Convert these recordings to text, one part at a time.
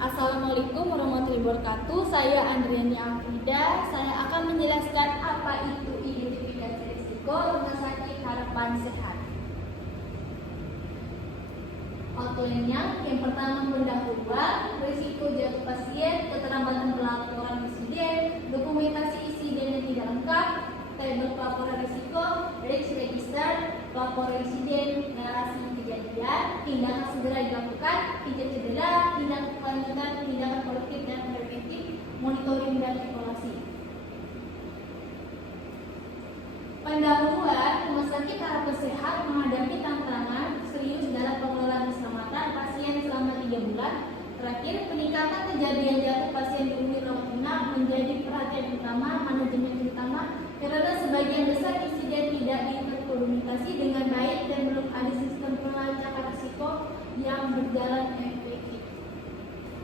Assalamualaikum warahmatullahi wabarakatuh. Saya Andriani Afrida. Saya akan menjelaskan apa itu identifikasi risiko rumah sakit harapan sehat. Outline-nya, yang pertama pendahuluan, risiko jatuh pasien, keterlambatan pelaporan insiden, dokumentasi insiden yang tidak lengkap, tabel pelaporan risiko, risk register, pelaporan insiden, narasi kejadian, tindakan segera dilakukan, tindak cedera, tindak lanjutan, tindakan korektif dan preventif, monitoring dan evaluasi. Pendahuluan, rumah sakit harapan sehat menghadapi tantangan serius dalam pengelolaan keselamatan pasien selama 3 bulan. Terakhir, peningkatan kejadian jatuh pasien di unit rawat inap menjadi perhatian utama manajemen utama karena sebagian besar insiden tidak terkomunikasi dengan baik dan belum ada sistem pelacakan risiko yang berjalan efektif.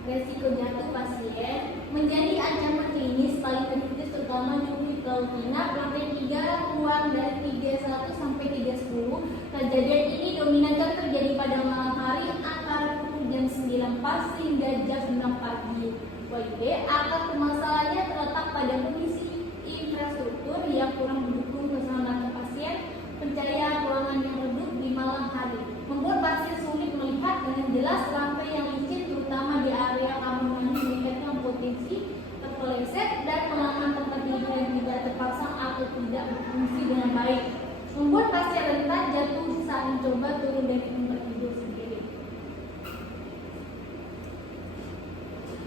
Risiko jatuh pasien menjadi ancaman klinis paling kritis terutama di unit rawat inap lantai 3 ruang dari 31 sampai 310. Kejadian ini dominan terjadi pada malam hari antara jam 9 pagi hingga jam 6 pagi. WIB akar permasalahannya terletak pada kondisi infrastruktur yang kurang mendukung keselamatan pasien, pencahayaan ruangan yang redup di malam hari, membuat pasien sulit melihat dengan jelas lantai yang licin terutama di area kamar mandi meningkatkan potensi terpeleset dan pelanggan tempat tidur yang tidak terpasang atau tidak berfungsi dengan baik, membuat pasien rentan jatuh saat mencoba turun dari tempat tidur sendiri.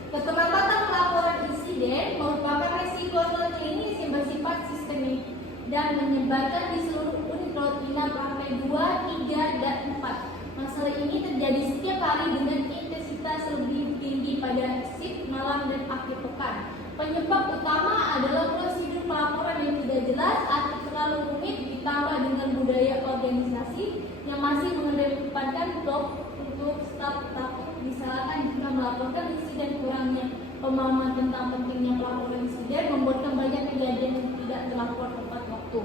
Keterlambatan pelaporan insiden merupakan risiko klinis yang bersifat sistemik dan menyebarkan di seluruh unit rawat inap lantai 2, 3, dan 4. Masalah ini terjadi setiap hari dengan intensitas lebih tinggi pada shift malam dan akhir pekan. Penyebab utama adalah prosedur pelaporan yang tidak jelas atau terlalu rumit ditambah dengan budaya organisasi yang masih mengedepankan untuk staf takut disalahkan jika melaporkan insiden. Kurangnya pemahaman tentang pentingnya pelaporan insiden membuatkan banyak kejadian yang tidak terlapor tepat waktu.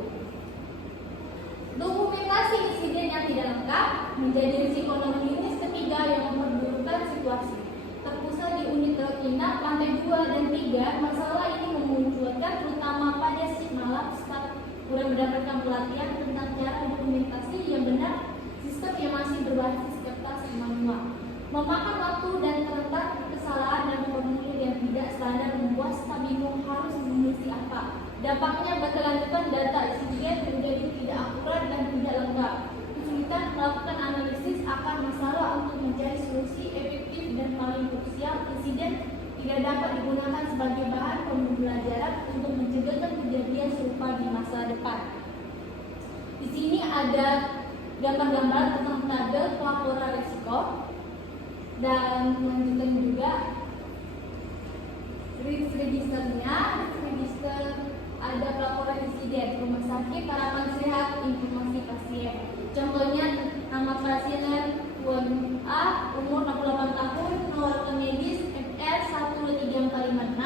Dokumentasi insiden yang tidak lengkap menjadi risiko non-klinis ketiga yang memperburukkan situasi. Terpusat di unit rawat inap lantai 2 dan 3, masalah ini memunculkan terutama pada shift malam staf kurang mendapatkan pelatihan tentang cara dokumentasi yang benar, sistem yang masih berbasis kertas manual, memakan waktu dan terletak kesalahan dan formulir yang tidak standar membuat staf bingung harus mengisi apa. Dampaknya berkelanjutan data insiden menjadi tidak akurat dan tidak lengkap. Kesulitan melakukan analisis akar masalah untuk mencari solusi efektif dan paling krusial, insiden tidak dapat digunakan sebagai bahan pembelajaran untuk mencegah kejadian serupa di masa depan. Di sini ada gambar-gambar tentang tabel pelaporan risiko dan melanjutkan juga risk registernya. Register ada pelaporan insiden rumah sakit harapan sehat, informasi pasien. Contohnya nama pasien Tuan A, umur 68 tahun, nomor medis FR12356,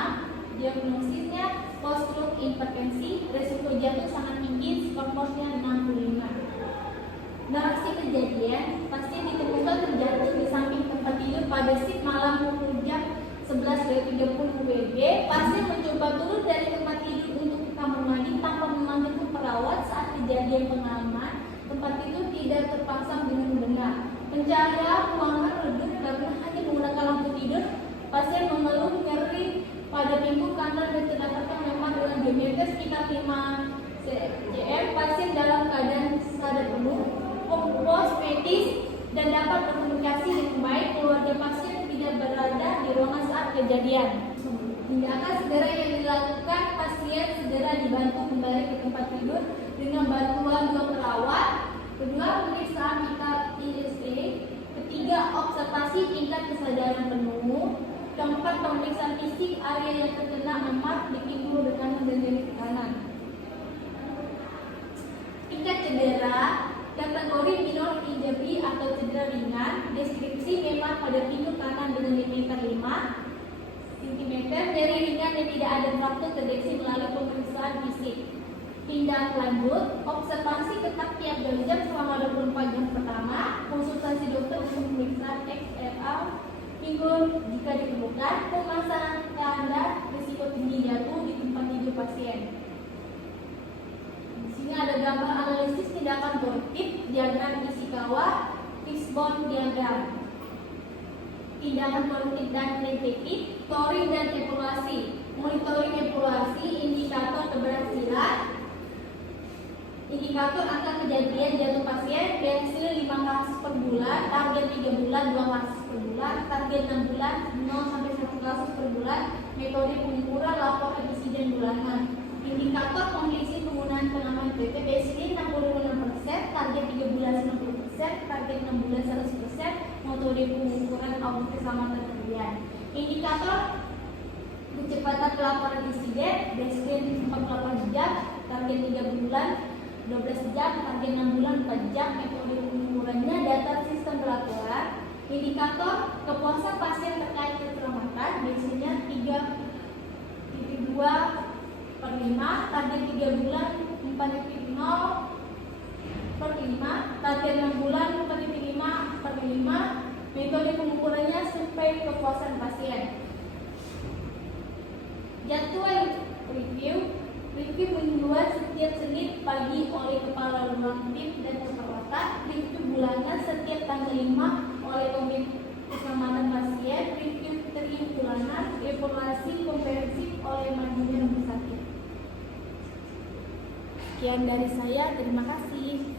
diagnosisnya post stroke hipertensi, risiko jatuh sangat tinggi, skornya 65. Narasi kejadian, pasien ditemukan terjatuh di samping tempat tidur pada shift malam pukul jam 11.30 WIB. Pasien mencoba turun dari tempat tidur untuk ke kamar mandi tanpa memanggil perawat. Saat kejadian pengalaman, tempat tidur tidak terpasang dengan benar. Pencahayaan ruangan redup karena hanya menggunakan lampu tidur. Pasien mengeluh nyeri pada pintu kanan dan terdapatkan memang dengan diameter sekitar 5 cm. Pasien dalam keadaan sadar penuh, kompos medis dan dapat berkomunikasi dengan baik. Keluarga pasien tidak berada di ruangan saat kejadian. Tindakan segera yang dilakukan, pasien segera dibantu kembali ke tempat tidur dengan bantuan 2 perawat. Kedua, pemeriksaan vital ISE. Ketiga, observasi tingkat kesadaran penuh. Keempat, pemeriksaan fisik area yang terkena memar di pinggul kanan dan jari kanan. Tingkat cedera, kategori minor injury atau cedera ringan. Deskripsi memar pada pinggul kanan dengan diameter 5 cm, jari ringan dan tidak ada fraktur terdeteksi melalui pemeriksaan fisik. Tindak lanjut, observasi ketat tiap 2 jam selama 24 jam pertama, konsultasi dokter untuk pemeriksaan XRA, Minggu jika diperlukan, pemasangan tanda risiko tinggi jatuh di tempat tidur pasien. Di sini ada gambar analisis tindakan korrektif, diagram Ishikawa, fishbone diagram. Tindakan korrektif dan preventif, monitoring dan evaluasi. Monitoring evaluasi, indikator keberhasilan, indikator angka kejadian jatuh pasien, BSL 5 kasus per bulan, target 3 bulan 2 kasus per bulan, target 6 bulan 0 sampai 1 kasus per bulan, metode pengukuran lapor insiden bulanan. Indikator kondisi penggunaan pengaman PP BSL 66%, target 3 bulan 90%, target 6 bulan 100%, metode pengukuran audit keselamatan kerjaan. Indikator kecepatan pelaporan insiden BSL 48 jam, target 3 bulan 12 jam, target 6 bulan 4 jam, metode pengukurannya data sistem pelaporan. Indikator kepuasan pasien terkait keselamatan biasanya 3,2/5, target 3 bulan 4,0/5, target 6 bulan 4,5/5, metode pengukurannya survei kepuasan pasien. Jadwal review mingguan setiap Senin pagi oleh Kepala Ruang Tim dan Keperawatan, review bulanan setiap tanggal 5 oleh Komite Keselamatan Pasien, review triwulan, evaluasi komprehensif oleh manajemen rumah sakit. Sekian dari saya, terima kasih.